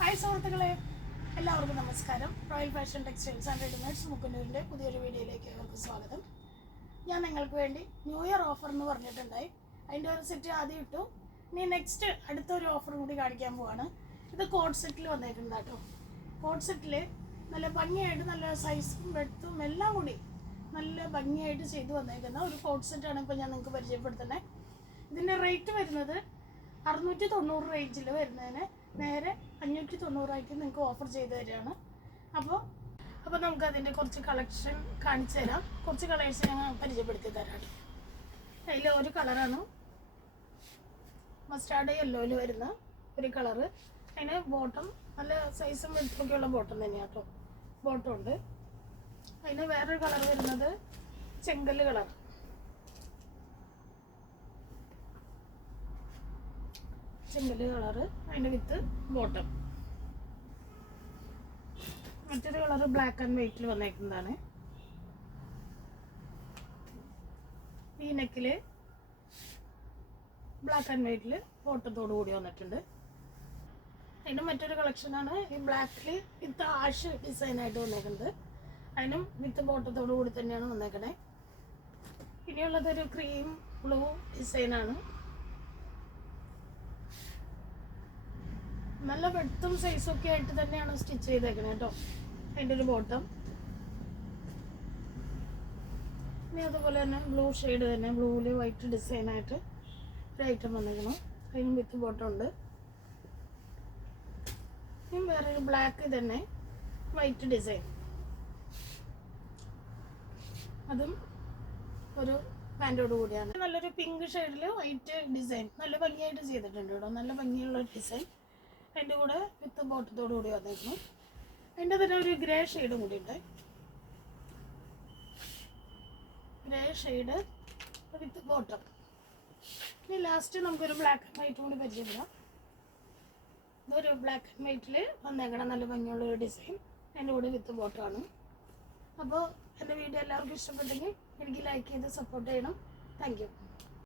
Hi സുഹൃത്തുക്കളെ, എല്ലാവർക്കും നമസ്കാരം. Royal fashion textiles and readymades മുക്കുന്നൂരിൻ്റെ പുതിയൊരു വീഡിയോയിലേക്ക് ഏവർക്കും സ്വാഗതം. ഞാൻ നിങ്ങൾക്ക് വേണ്ടി ന്യൂ ഇയർ ഓഫർ എന്ന് പറഞ്ഞിട്ടുണ്ടായി. അതിൻ്റെ ഒരു സെറ്റ് ആദ്യം ഇട്ടു. ഇനി നെക്സ്റ്റ് അടുത്തൊരു ഓഫർ കൂടി കാണിക്കാൻ പോവാണ്. ഇത് കോഡ് സെറ്റിൽ വന്നേക്കുന്നത് കേട്ടോ. കോഡ് സെറ്റിൽ നല്ല ഭംഗിയായിട്ട് നല്ല സൈസും വെട്ടും എല്ലാം കൂടി നല്ല ഭംഗിയായിട്ട് ചെയ്ത് വന്നേക്കുന്ന ഒരു കോഡ് സെറ്റാണ് ഇപ്പോൾ ഞാൻ നിങ്ങൾക്ക് പരിചയപ്പെടുത്തുന്നത്. ഇതിൻ്റെ റേറ്റ് വരുന്നത് 690 റേഞ്ചിൽ വരുന്നതിന് നേരെ 590 നിങ്ങൾക്ക് ഓഫർ ചെയ്ത് തരികയാണ്. അപ്പോൾ നമുക്കതിൻ്റെ കുറച്ച് കളക്ഷൻ കാണിച്ചു തരാം. കുറച്ച് കളേഴ്സ് ഞാൻ പരിചയപ്പെടുത്തി തരാം. അതിൽ ഒരു കളറാണ് മസ്റ്റാർഡ് യെല്ലോയിൽ വരുന്ന ഒരു കളറ്. അതിന് ബോട്ടം നല്ല സൈസും വെളുപ്പൊക്കെയുള്ള ബോട്ടം തന്നെയാണ് കേട്ടോ. ബോട്ടം ഉണ്ട്. അതിന് വേറൊരു കളർ വരുന്നത് ചെങ്കല്ല് കളർ. ചെങ്കല്ല് കളറ് അതിൻ്റെ വിത്ത് ബോട്ടം. മറ്റൊരു കളറ് ബ്ലാക്ക് ആൻഡ് വൈറ്റിൽ വന്നേക്കുന്നതാണ്. ഈ നെക്കിൽ ബ്ലാക്ക് ആൻഡ് വൈറ്റിൽ ബോട്ടത്തോടു കൂടി വന്നിട്ടുണ്ട്. അതിന് മറ്റൊരു കളക്ഷനാണ് ഈ ബ്ലാക്കിൽ വിത്ത് ആഷ് ഡിസൈനായിട്ട് വന്നേക്കുന്നത്. അതിനും വിത്ത് ബോട്ടത്തോടു കൂടി തന്നെയാണ് വന്നേക്കണേ. ഇനിയുള്ളതൊരു ക്രീം ബ്ലൂ ഡിസൈനാണ്. നല്ല വെട്ടും സൈസും ഒക്കെ ആയിട്ട് തന്നെയാണ് സ്റ്റിച്ച് ചെയ്തേക്കണേ കേട്ടോ. അതിൻ്റെ ഒരു ബോട്ടം. ഇനി അതുപോലെ തന്നെ ബ്ലൂ ഷെയ്ഡ് തന്നെ ബ്ലൂവിൽ വൈറ്റ് ഡിസൈനായിട്ട് ഒരു ഐറ്റം വന്നേക്കണം. അതിനും വിത്ത് ബോട്ടം ഉണ്ട്. ഇനി വേറൊരു ബ്ലാക്ക് തന്നെ വൈറ്റ് ഡിസൈൻ, അതും ഒരു പാൻറ്റോട് കൂടിയാണ്. നല്ലൊരു പിങ്ക് ഷെയ്ഡിൽ വൈറ്റ് ഡിസൈൻ നല്ല ഭംഗിയായിട്ട് ചെയ്തിട്ടുണ്ട് കേട്ടോ. നല്ല ഭംഗിയുള്ള ഡിസൈൻ. അതിൻ്റെ കൂടെ വിത്ത് ബോട്ടത്തോടു കൂടി വന്നിരുന്നു. അതിൻ്റെ തന്നെ ഒരു ഗ്രേ ഷെയ്ഡും കൂടി ഉണ്ട്. ഗ്രേ ഷെയ്ഡ് വിത്ത് ബോട്ടം. ഇനി ലാസ്റ്റ് നമുക്കൊരു ബ്ലാക്ക് ആൻഡ് വൈറ്റും കൂടി പരിചയപ്പെടാം. ഇതൊരു ബ്ലാക്ക് ആൻഡ് വൈറ്റിൽ വന്നേക്കണം നല്ല ഭംഗിയുള്ളൊരു ഡിസൈൻ. അതിൻ്റെ കൂടെ വിത്ത് ബോട്ടമാണ്. അപ്പോൾ എൻ്റെ വീഡിയോ എല്ലാവർക്കും ഇഷ്ടപ്പെട്ടെങ്കിൽ എനിക്ക് ലൈക്ക് ചെയ്ത് സപ്പോർട്ട് ചെയ്യണം. Thank you.